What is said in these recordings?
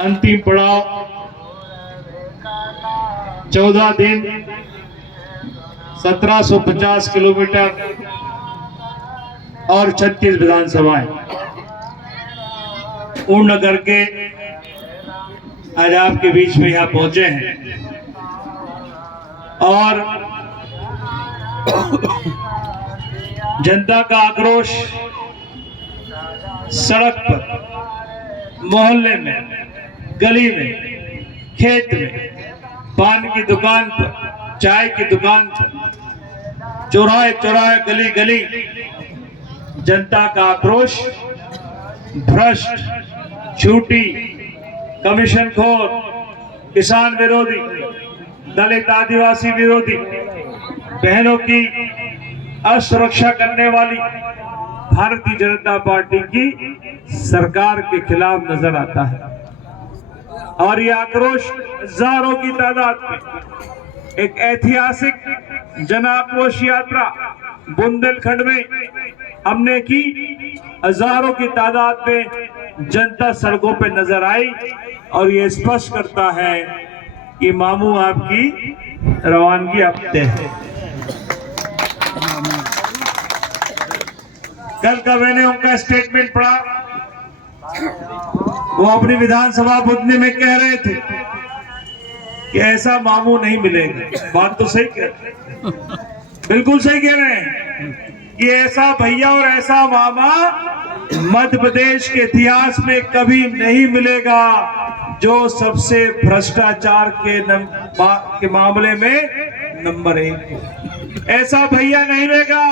अंतिम पड़ाव 14 दिन 1750 किलोमीटर और 36 विधानसभाएं पूर्ण करके आज आपके बीच में यहाँ पहुंचे हैं। और जनता का आक्रोश सड़क पर, मोहल्ले में, गली में, खेत में, पान की दुकान पर, चाय की दुकान पर, चौराहे चौराहे, गली गली जनता का आक्रोश भ्रष्ट, झूठी, कमीशनखोर, किसान विरोधी, दलित आदिवासी विरोधी, बहनों की असुरक्षा करने वाली भारतीय जनता पार्टी की सरकार के खिलाफ नजर आता है। और ये आक्रोश हजारों की तादाद में एक ऐतिहासिक जन आक्रोश यात्रा बुंदेलखंड में हमने की। हजारों की तादाद में जनता सड़कों पे नजर आई और ये स्पष्ट करता है कि मामू आपकी रवानगी अब तय है। कल का मैंने उनका स्टेटमेंट पढ़ा, वो अपनी विधानसभा बुद्धि में कह रहे थे कि ऐसा मामू नहीं मिलेगा। बात तो सही कह रहे हैं, बिल्कुल सही कह रहे हैं कि ऐसा भैया और ऐसा मामा मध्य प्रदेश के इतिहास में कभी नहीं मिलेगा जो सबसे भ्रष्टाचार के मामले में नंबर 1। ऐसा भैया नहीं मिलेगा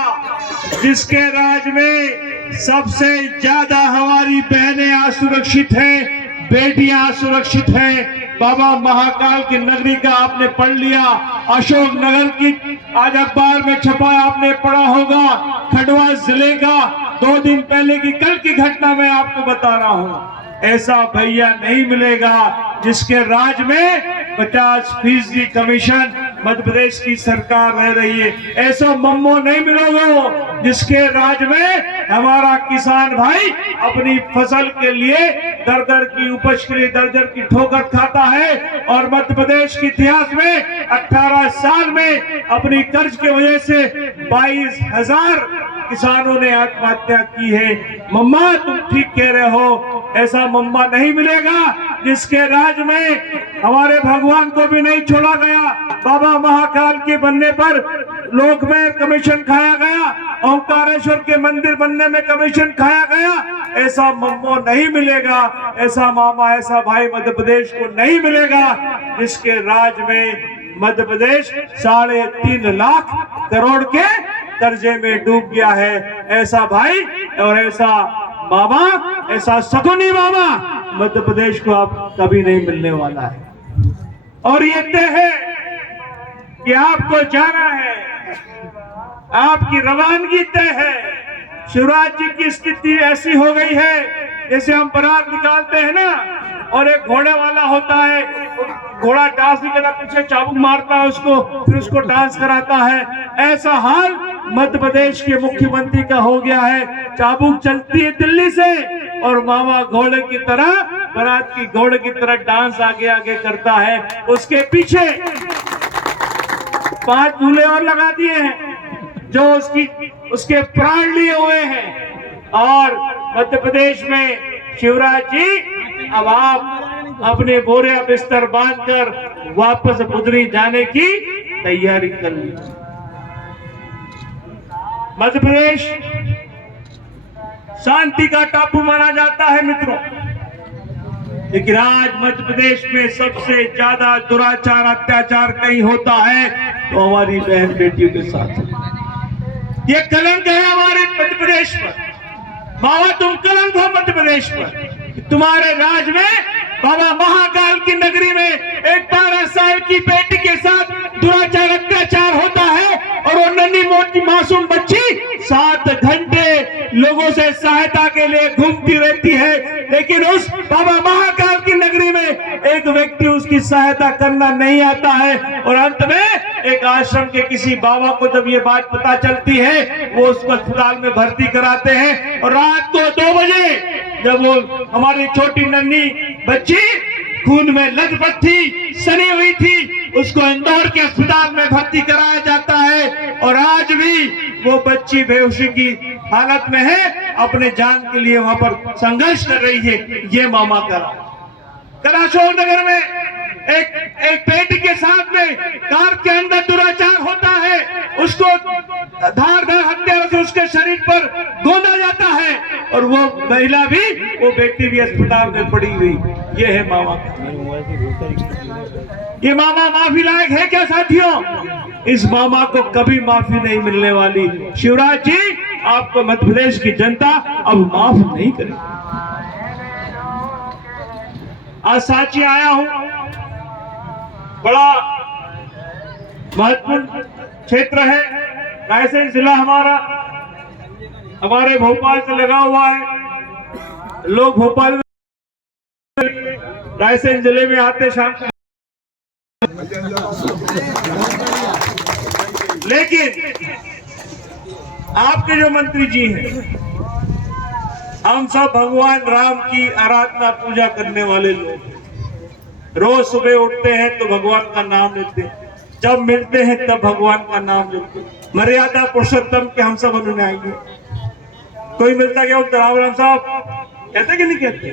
जिसके राज में सबसे ज्यादा हमारी बहनें असुरक्षित हैं, बेटियां असुरक्षित हैं। बाबा महाकाल की नगरी का आपने पढ़ लिया, अशोक नगर की आज अखबार में छपा आपने पढ़ा होगा, खंडवा जिले का 2 दिन पहले की कल की घटना मैं आपको बता रहा हूं। ऐसा भैया नहीं मिलेगा जिसके राज में 50% कमीशन मध्य प्रदेश की सरकार रह रही है। ऐसा मम्मो नहीं मिलोगे जिसके राज में हमारा किसान भाई अपनी फसल के लिए दर दर की उपज के लिए दर दर की ठोकर खाता है। और मध्य प्रदेश के इतिहास में 18 साल में अपनी कर्ज की वजह से 22,000 किसानों ने आत्महत्या की है। मम्मा तुम ठीक कह रहे हो, ऐसा मम्मा नहीं मिलेगा जिसके राज में हमारे भगवान को भी नहीं छोड़ा गया। बाबा महाकाल के बनने पर लोकमेर कमीशन खाया गया, ओंकारेश्वर के मंदिर बनने में कमीशन खाया गया। ऐसा मम्मो नहीं मिलेगा, ऐसा मामा, ऐसा भाई मध्य प्रदेश को नहीं मिलेगा जिसके राज में मध्य प्रदेश 3.5 लाख करोड़ के कर्जे में डूब गया है। ऐसा भाई और ऐसा मामा, ऐसा सगुनी मामा मध्य प्रदेश को आप कभी नहीं मिलने वाला है। और ये तय है कि आपको जाना है, आपकी रवानगी तय है। शिवराज जी की स्थिति ऐसी हो गई है जैसे हम बारात निकालते हैं ना, और एक घोड़े वाला होता है, घोड़ा डांस नहीं करता, पीछे चाबुक मारता है उसको, फिर उसको डांस कराता है। ऐसा हाल मध्य प्रदेश के मुख्यमंत्री का हो गया है। चाबुक चलती है दिल्ली से और मामा घोड़े की तरह, बारात की घोड़े की तरह डांस आगे आगे करता है। उसके पीछे 5 दूल्हे और लगा दिए हैं जो उसके प्राण लिए हुए हैं। और मध्य प्रदेश में शिवराज जी अब आप अपने बोरे बिस्तर बांधकर वापस बुधनी जाने की तैयारी कर लीजिए। मध्य प्रदेश शांति का टापू माना जाता है मित्रों, लेकिन आज मध्य प्रदेश में सबसे ज्यादा दुराचार अत्याचार कहीं होता है तो हमारी बहन बेटियों के साथ। ये कलंक है हमारे मध्य प्रदेश पर। बाबा तुम कलंक हो मध्य प्रदेश पर। तुम्हारे राज में बाबा महाकाल की नगरी में एक 12 साल की बेटी के साथ दुराचार अत्याचार होता है और वो नन्ही मोटी मासूम बच्ची 7 घंटे लोगों से सहायता के लिए घूमती रहती है, लेकिन उस बाबा महाकाल की नगरी में एक व्यक्ति उसकी सहायता करना नहीं आता है। और अंत में एक आश्रम के किसी बाबा को जब ये बात पता चलती है वो उसको अस्पताल में भर्ती कराते हैं और रात को 2 बजे जब वो हमारी छोटी नन्ही बच्ची खून में लथपथी सनी हुई थी, उसको इंदौर के अस्पताल में भर्ती कराया जाता है और आज भी वो बच्ची बेहोशी की हालत में है, अपने जान के लिए वहां पर संघर्ष कर रही है। ये मामा कल अशोकनगर में एक बेटी के साथ में कार के अंदर दुराचार होता है, उसको धारदार हथियार से उसके शरीर पर गोंदा जाता है और वो महिला भी, वो बेटी भी अस्पताल में पड़ी हुई। ये है मामा। ये मामा माफी लायक है क्या साथियों? इस मामा को कभी माफी नहीं मिलने वाली। शिवराज जी, आपको मध्य प्रदेश की जनता अब माफ नहीं करेगी। आज सांची आया हूं, बड़ा महत्वपूर्ण क्षेत्र है। रायसेन जिला हमारे भोपाल से लगा हुआ है। लोग भोपाल में रायसेन जिले में आते शाम, लेकिन आपके जो मंत्री जी हैं, हम सब भगवान राम की आराधना पूजा करने वाले लोग, रोज सुबह उठते हैं तो भगवान का नाम लेते हैं, जब मिलते हैं तब भगवान का नाम लेते हैं। मर्यादा पुरुषोत्तम के हम सब अनुयायी हैं। कोई मिलता क्या बोलता राम राम साहब कहते कि नहीं कहते?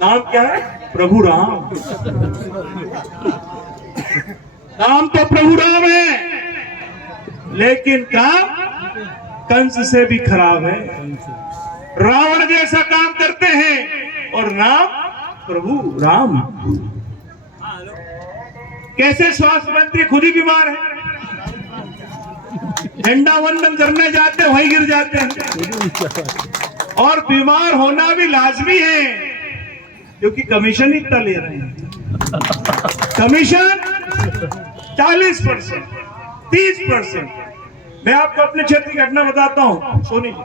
नाम क्या है? प्रभु राम। नाम तो प्रभु राम है, लेकिन काम कंस से भी खराब है। रावण जैसा काम करते हैं और नाम प्रभु राम। कैसे स्वास्थ्य मंत्री खुद ही बीमार है, झंडा वंदन करने जाते हैं वहीं गिर जाते हैं। और बीमार होना भी लाजमी है, क्योंकि कमीशन इतना ले रहे हैं। कमीशन 40%, 30%। मैं आपको अपने क्षेत्र की घटना बताता हूं। सोनी जी,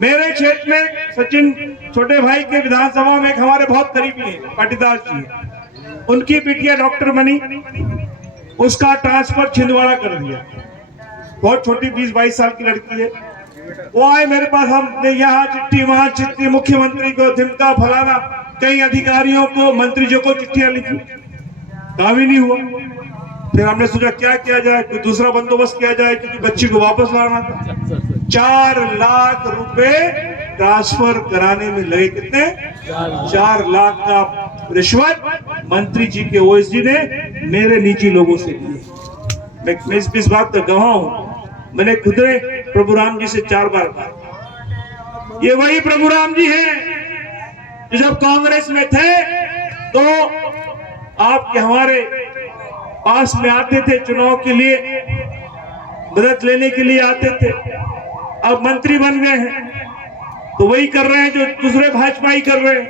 मेरे क्षेत्र में सचिन छोटे भाई के विधानसभा में एक हमारे बहुत करीबी हैं, पाटीदार जी, उनकी बिटिया डॉक्टर बनी, उसका ट्रांसफर छिंदवाड़ा कर दिया। बहुत छोटी 20-22 साल की लड़की है। वो आए मेरे पास, हमने यहाँ चिट्ठी वहां चिट्ठी, मुख्यमंत्री को धमका फलाना, कई अधिकारियों को मंत्री जी को चिट्ठियां लिखी, काम ही नहीं हुआ। फिर हमने सोचा क्या किया जाए, कोई दूसरा बंदोबस्त किया जाए, क्योंकि बच्ची को वापस लाना था। 4 लाख रुपए ट्रांसफर कराने में लगे। कितने? 4 लाख का रिश्वत मंत्री जी के ओएसडी ने मेरे निजी लोगों से लिए। मैं इस बात का गवाह हूं। मैंने खुद प्रभु राम जी से 4 बार कहा। ये वही प्रभु राम जी हैं जो जब कांग्रेस में थे तो आपके हमारे पास में आते थे, चुनाव के लिए मदद लेने के लिए आते थे। अब मंत्री बन गए हैं तो वही कर रहे हैं जो दूसरे भाजपाई कर रहे हैं।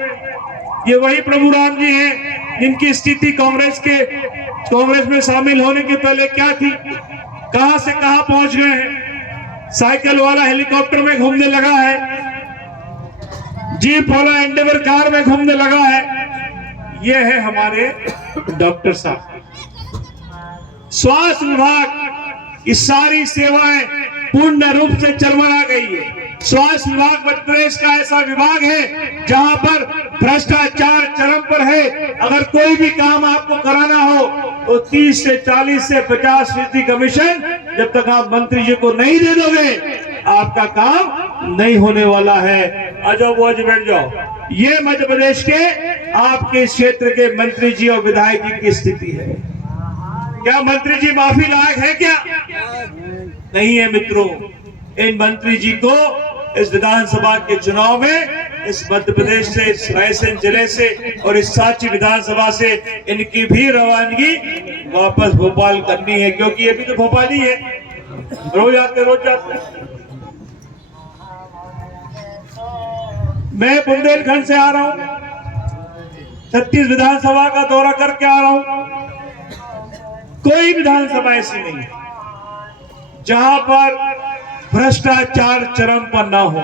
ये वही प्रभु राम जी हैं जिनकी स्थिति कांग्रेस में शामिल होने के पहले क्या थी, कहां से कहां पहुंच गए हैं। साइकिल वाला हेलीकॉप्टर में घूमने लगा है, जीप वाला एंडेवर कार में घूमने लगा है। ये है हमारे डॉक्टर साहब। स्वास्थ्य विभाग की सारी सेवाएं पूर्ण रूप से चरमरा गई है। स्वास्थ्य विभाग मध्य प्रदेश का ऐसा विभाग है जहां पर भ्रष्टाचार चरम पर है। अगर कोई भी काम आपको कराना हो तो 30 से 40 से 50% कमीशन जब तक आप मंत्री जी को नहीं दे दोगे, आपका काम नहीं होने वाला है। अजो वो बैठ जाओ। ये मध्य प्रदेश के आपके क्षेत्र के मंत्री जी और विधायक जी की स्थिति है। क्या मंत्री जी माफी लायक है क्या? नहीं है मित्रों। इन मंत्री जी को इस विधानसभा के चुनाव में इस मध्य प्रदेश से, इस रायसेन जिले से और इस सांची विधानसभा से इनकी भी रवानगी वापस भोपाल करनी है, क्योंकि ये भी तो भोपाली है। रोज आते। मैं बुंदेलखंड से आ रहा हूं, 36 विधानसभा का दौरा करके आ रहा हूं। कोई विधानसभा ऐसी नहीं जहां पर भ्रष्टाचार चरम पर ना हो।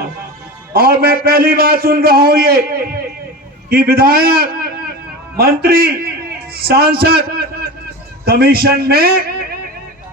और मैं पहली बार सुन रहा हूं ये कि विधायक, मंत्री, सांसद कमीशन में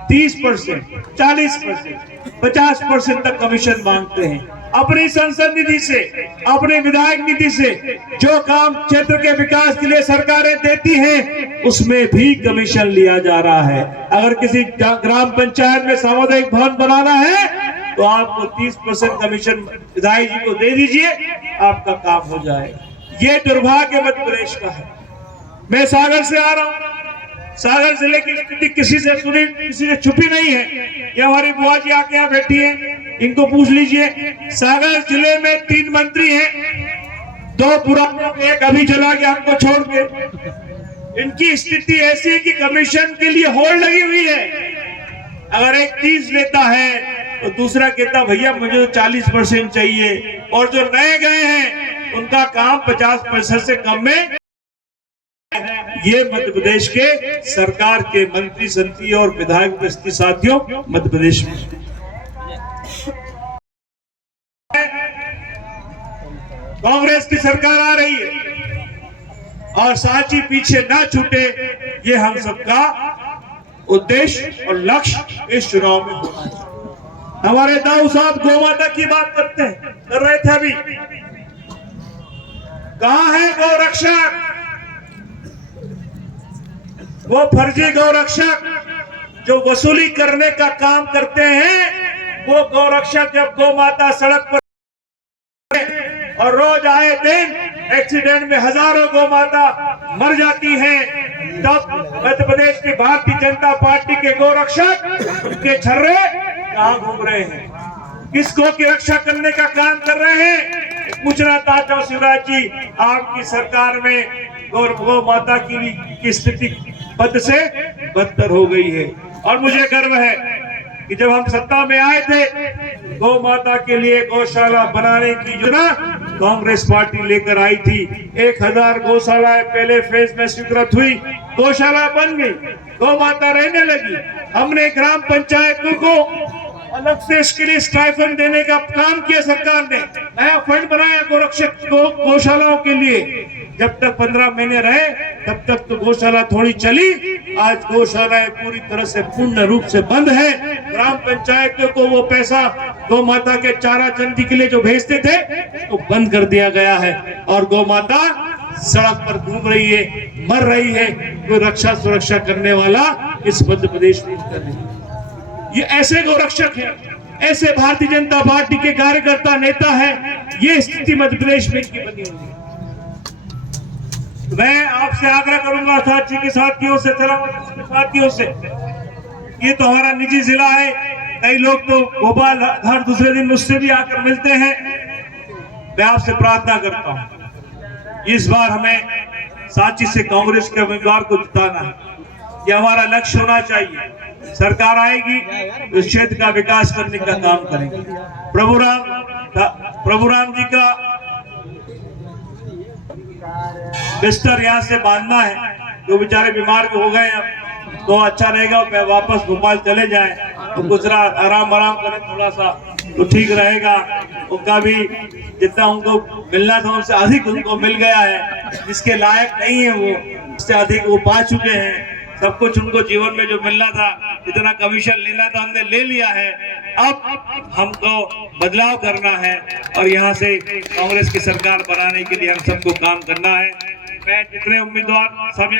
30%, 40%, 50% तक कमीशन मांगते हैं। अपनी संसद निधि से, अपने विधायक निधि से जो काम क्षेत्र के विकास के लिए सरकारें देती हैं उसमें भी कमीशन लिया जा रहा है। अगर किसी ग्राम पंचायत में सामुदायिक भवन बनाना है तो आपको 30% कमीशन विधायक जी को दे दीजिए, आपका काम हो जाएगा। ये दुर्भाग्य मध्य प्रदेश का है। मैं सागर से आ रहा हूं। सागर जिले की स्थिति किसी से सुनी, किसी से छुपी नहीं है। ये हमारी बुआ जी आके यहाँ बैठी हैं, इनको पूछ लीजिए। सागर जिले में 3 मंत्री हैं, 2 पुराने, एक अभी चला गया हमको छोड़ के। इनकी स्थिति ऐसी है कि कमीशन के लिए होल्ड लगी हुई है। अगर एक 30 लेता है तो दूसरा कहता भैया मुझे तो 40% चाहिए, और जो नए गए हैं उनका काम 50% से कम में। ये मध्य प्रदेश के सरकार के मंत्री संत्री और विधायक उपस्थित साथियों, मध्य प्रदेश में कांग्रेस की सरकार आ रही है और सांची पीछे ना छूटे, ये हम सबका उद्देश्य और लक्ष्य इस चुनाव में होना चाहिए। हमारे दाऊ साहब गौमाता की बात कर रहे थे अभी। कहां है गौरक्षक? वो फर्जी गौरक्षक जो वसूली करने का काम करते हैं, वो गौरक्षक जब गौमाता सड़क पर और रोज आए दिन एक्सीडेंट में हजारों गौमाता मर जाती हैं, तब मध्य प्रदेश की भारतीय जनता पार्टी के गौरक्षक उनके छर्रे कहां घूम रहे हैं? किसको की रक्षा करने का काम कर रहे हैं? पूछना चाहता हूं शिवराज जी, आपकी सरकार में गौ माता की स्थिति बद से बदतर हो गई है। और मुझे गर्व है कि जब हम सत्ता में आए थे, गौ माता के लिए गौशाला बनाने की योजना कांग्रेस पार्टी लेकर आई थी। 1000 गौशालाएं पहले फेज में स्वीकृत हुई, गौशाला बन गई, गौ माता रहने लगी। हमने ग्राम पंचायतों को अलग से इसके लिए स्टाइफंड देने का काम किया। सरकार ने नया फंड बनाया गोरक्षक गौशालाओं के लिए। जब तक 15 महीने रहे तब तक तो गौशाला थोड़ी चली। आज गौशालाएं पूरी तरह से पूर्ण रूप से बंद है। ग्राम पंचायतों को वो पैसा गौ माता के चारा चंदी के लिए जो भेजते थे तो बंद कर दिया गया है, और गौ माता सड़क पर घूम रही है, मर रही है। कोई रक्षा सुरक्षा करने वाला इस मध्य प्रदेश में नहीं। ये ऐसे गौरक्षक हैं, ऐसे भारतीय जनता पार्टी के कार्यकर्ता नेता हैं, ये स्थिति मध्य प्रदेश में की बनी हुई है। मैं आपसे आग्रह करूंगा साथी के साथियों से, साथियों से, ये तो हमारा निजी जिला है। कई लोग तो भोपाल हर दूसरे दिन मुझसे भी आकर मिलते हैं। मैं आपसे प्रार्थना करता हूं, इस बार हमें सांची से कांग्रेस के उम्मीदवार को जिताना है। ये हमारा लक्ष्य होना चाहिए। सरकार आएगी तो इस क्षेत्र का विकास करने का काम करेंगे। प्रभु राम जी का बिस्तर यहाँ से बांधना है। जो बेचारे बीमार हो गए अब तो अच्छा रहेगा मैं वापस भोपाल चले जाएं, तो गुजरात आराम करें थोड़ा सा तो ठीक रहेगा। उनका भी जितना उनको मिलना था उनसे अधिक उनको मिल गया है। जिसके लायक नहीं है वो उससे अधिक वो पा चुके हैं। सब कुछ उनको जीवन में जो मिलना था, जितना कमीशन लेना था हमने ले लिया है। अब हमको बदलाव करना है और यहाँ से कांग्रेस की सरकार बनाने के लिए हम सबको काम करना है। मैं जितने उम्मीदवार सब